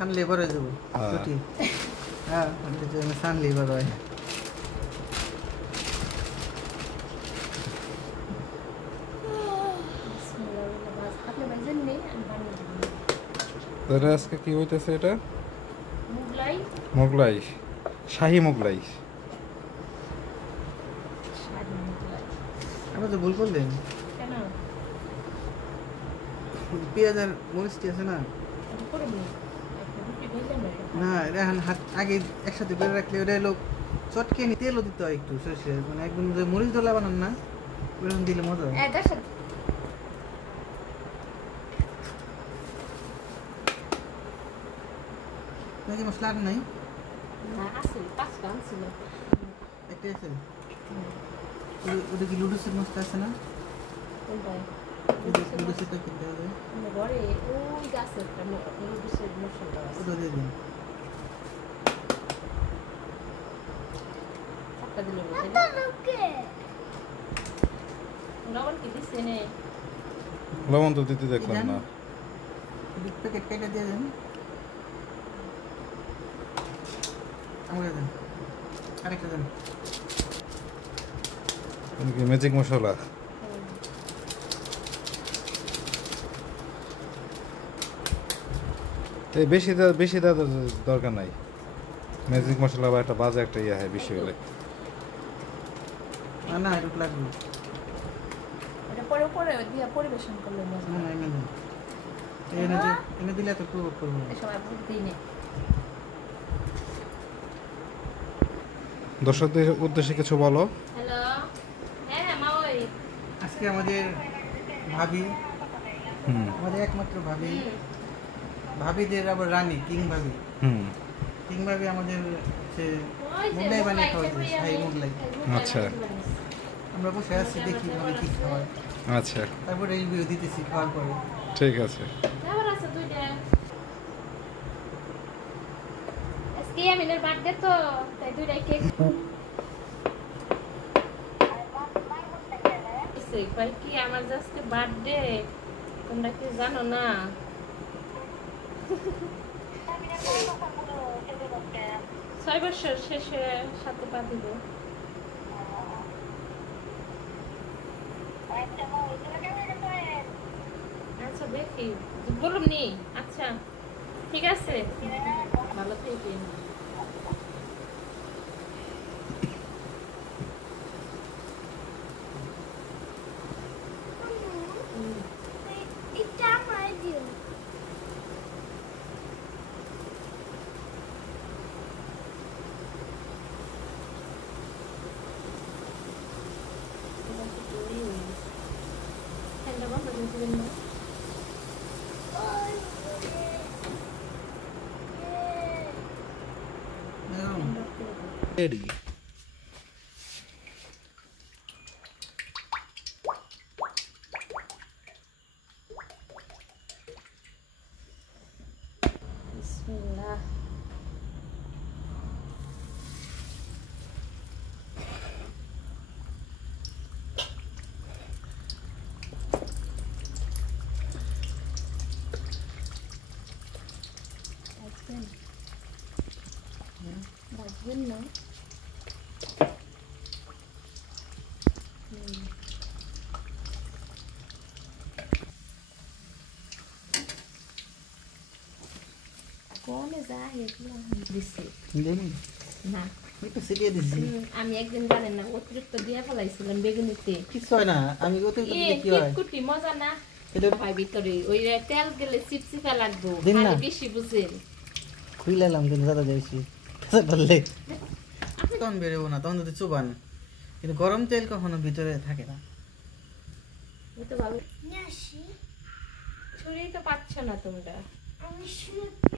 সান labour হয়ে যাবো ছুটি হ্যাঁ সান লেবার হয় তাহলে আজকে কি হইতেছে এটা মোগলাই শাহী মোগলাই আপনি তো ভুল করলেন পেঁয়াজ আর মরিচটি আছে না না এটা এখন আগে একসাথে করে রাখলে ওটা লোক চটকে নি তেলও দিতে হয় একটু সরষে মানে একদম যে মরিচ ডলা বানান না ওরকম দিলে মজা হয় নাকি মশলা আর নাই একটাই আছে ওটা কি লুডুসের মশলা আছে না লুডুসেরটা কিনতে হবে ওটা দিয়ে দিন লবণ তো দিতে দেখলাম না প্যাকেট কেটে দিয়ে দেন আমাকে দেন আরেকটা দেন কি ম্যাজিক মশলা এই বেশি দেওয়ার দরকার নাই ম্যাজিক মশলা বা একটা বাজে একটা ইয়ে হয় বেশি হলে না একটু লাগবে পরে দিয়ে পরিবেশন করলে না এনে দিলে তো প্রয়োগ করবো দর্শকদের উদ্দেশ্যে কিছু বলো হ্যালো আজকে আমাদের ভাবি আমাদের একমাত্র ভাবি ভাবিদের আবার রানী কিং ভাবি আমাদের হচ্ছে মোগলাই বানিয়ে খাওয়াইছে শাহী মোগলাই আচ্ছা আমরা বসে আসছি দেখি ভাবি কি খাওয়ায় আচ্ছা তারপরে রিভিউ দিতেছি খাওয়ার পরে ঠিক আছে আজকে আমিনের বার্থডে তো তাই দুইটাই কেক ভাই কি আমার আজকে বার্থডে তোমরা কি জানো না 6 বছর শেষে সাথে পা দিব আচ্ছা দেখি বলুন নি আচ্ছা ঠিক আছে ভালো থেকেন ready Bismillah. Daging no? কোন জাহেদ দিছি দেনি না একটু সিরিয়ে দিছি আমি একদিন জানেন না অতিরিক্ত দিয়া ফেলাইছিলাম বেগুনিতে কিছু হয় না আমি অতিরিক্ত দিলে কি হয় কুটি মজা না এটা ভাই ভিতরে ওই তেল গেলে চিপচিপা লাগবে খালি বেশি বুঝেন খুইলাম কিন্তু দাদা যাইছি বললে তখন বেরোবো না তখন যদি চুবান কিন্তু গরম তেল কখনো ভিতরে থাকে না ওই তো ভালো ছুরি তো পাচ্ছ না তোমরা